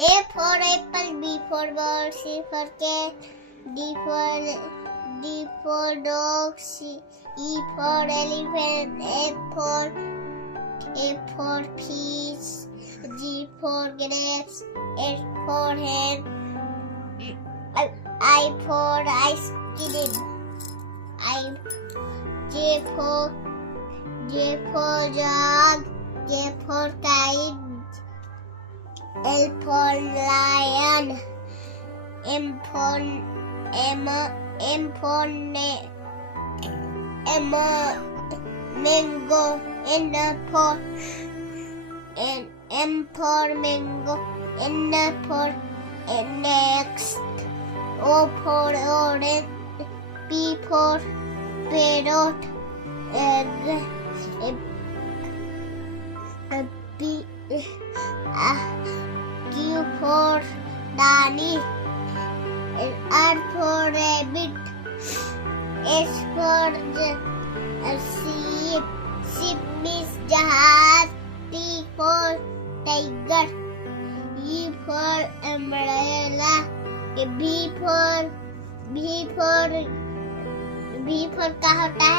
A for apple, B for bird, C for cat, D for dog, E for elephant, A for peas, G for grapes, H for hen, I for ice cream, J for jug, K for kite, L for lion, M for mango, M for mango, N for next, O for orange, P for parrot, Q for Dani, R for rabbit, S for ship means jahaz, T for tiger, E for umbrella, B for क्या होता है